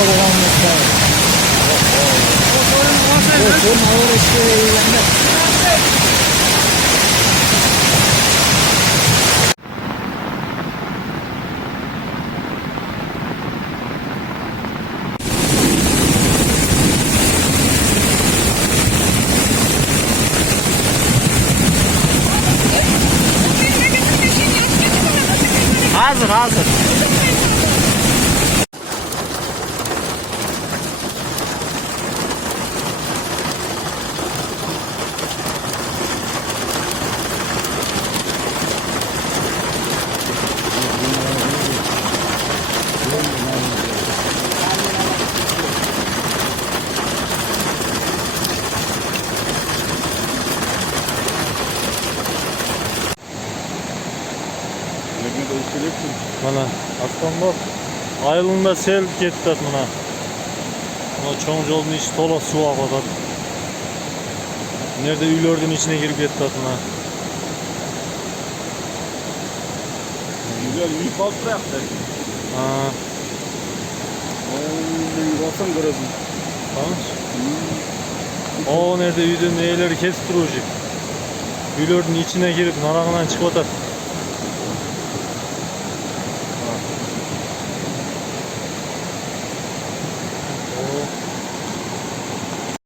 Olganlıklar. Son ağır işleri eğlenmek. Hazır hazır. Mana aslan bak. Ayılında sel ketdi mana. Mana çoğun yolun içi tola su akıdı. Nerede üylördün içine girip ketdi mana. Güzel büyük balık bıraktı. Ha, Baksana görüyorsun. tamam. O nerede üydün neyleri kesip duracak. Üylördün içine girip narağından çıkıp